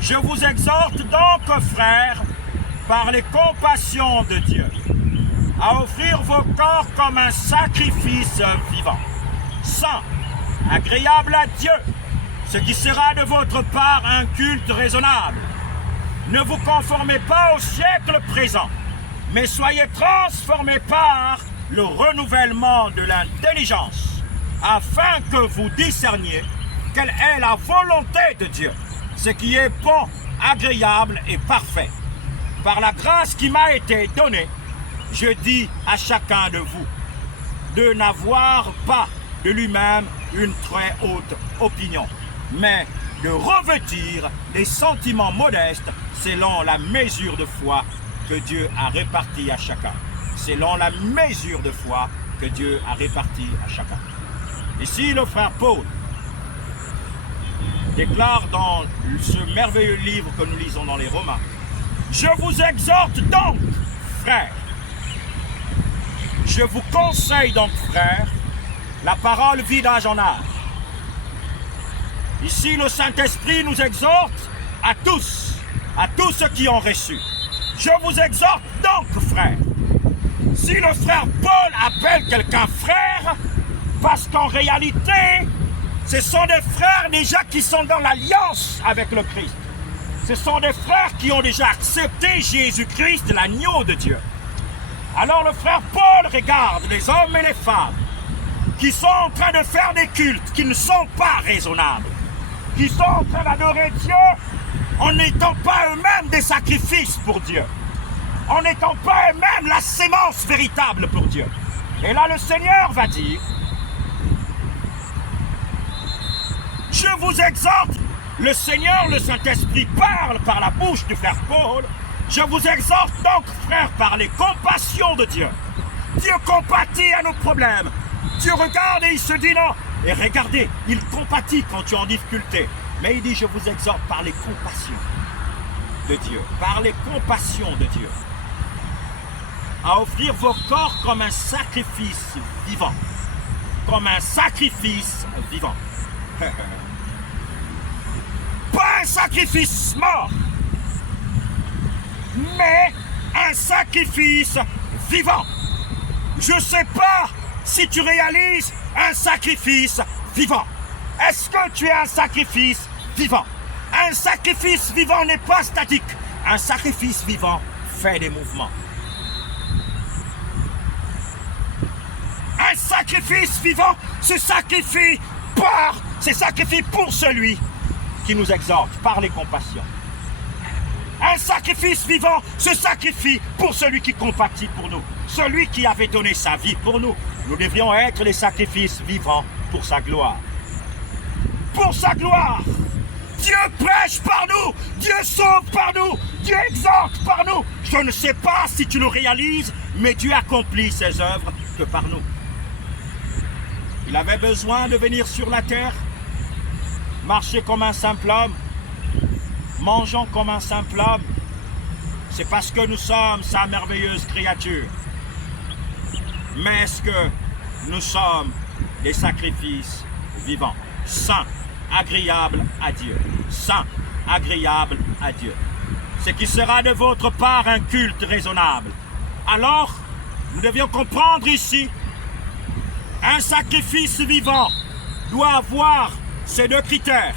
Je vous exhorte donc, frères, par les compassions de Dieu, à offrir vos corps comme un sacrifice vivant, saint, agréable à Dieu, ce qui sera de votre part un culte raisonnable. Ne vous conformez pas au siècle présent, mais soyez transformés par le renouvellement de l'intelligence, afin que vous discerniez quelle est la volonté de Dieu, ce qui est bon, agréable et parfait. Par la grâce qui m'a été donnée, je dis à chacun de vous de n'avoir pas de lui-même une très haute opinion, mais de revêtir des sentiments modestes selon la mesure de foi que Dieu a répartie à chacun. Selon la mesure de foi que Dieu a répartie à chacun. Ici, le frère Paul déclare dans ce merveilleux livre que nous lisons dans les Romains: « Je vous exhorte donc, frères, je vous conseille donc, frères, la parole vit d'âge en âge. » Ici, le Saint-Esprit nous exhorte à tous ceux qui ont reçu. « Je vous exhorte donc, frères. » Si le frère Paul appelle quelqu'un frère, parce qu'en réalité, ce sont des frères déjà qui sont dans l'alliance avec le Christ. Ce sont des frères qui ont déjà accepté Jésus-Christ, l'agneau de Dieu. Alors le frère Paul regarde les hommes et les femmes qui sont en train de faire des cultes qui ne sont pas raisonnables, qui sont en train d'adorer Dieu en n'étant pas eux-mêmes des sacrifices pour Dieu, en n'étant pas eux-mêmes la sémence véritable pour Dieu. Et là le Seigneur va dire: je vous exhorte, le Seigneur, le Saint-Esprit parle par la bouche du frère Paul, je vous exhorte donc, frères, par les compassions de Dieu. Dieu compatit à nos problèmes. Dieu regarde et il se dit non. Et regardez, il compatit quand tu es en difficulté. Mais il dit: je vous exhorte par les compassions de Dieu, par les compassions de Dieu, à offrir vos corps comme un sacrifice vivant. Comme un sacrifice vivant. Pas un sacrifice mort, mais un sacrifice vivant. Je ne sais pas si tu réalises un sacrifice vivant. Est-ce que tu es un sacrifice vivant? Un sacrifice vivant n'est pas statique. Un sacrifice vivant fait des mouvements. Un sacrifice vivant se sacrifie pour celui qui nous exhorte par les compassions. Un sacrifice vivant se sacrifie pour celui qui compatit pour nous, celui qui avait donné sa vie pour nous. Nous devions être les sacrifices vivants pour sa gloire. Pour sa gloire. Dieu prêche par nous, Dieu sauve par nous, Dieu exhorte par nous. Je ne sais pas si tu le réalises, mais Dieu accomplit ses œuvres que par nous. Il avait besoin de venir sur la terre, marcher comme un simple homme, mangeant comme un simple homme. C'est parce que nous sommes sa merveilleuse créature. Mais est-ce que nous sommes des sacrifices vivants, saints, agréables à Dieu, saints, agréables à Dieu, ce qui sera de votre part un culte raisonnable. Alors, nous devions comprendre ici, un sacrifice vivant doit avoir ces deux critères.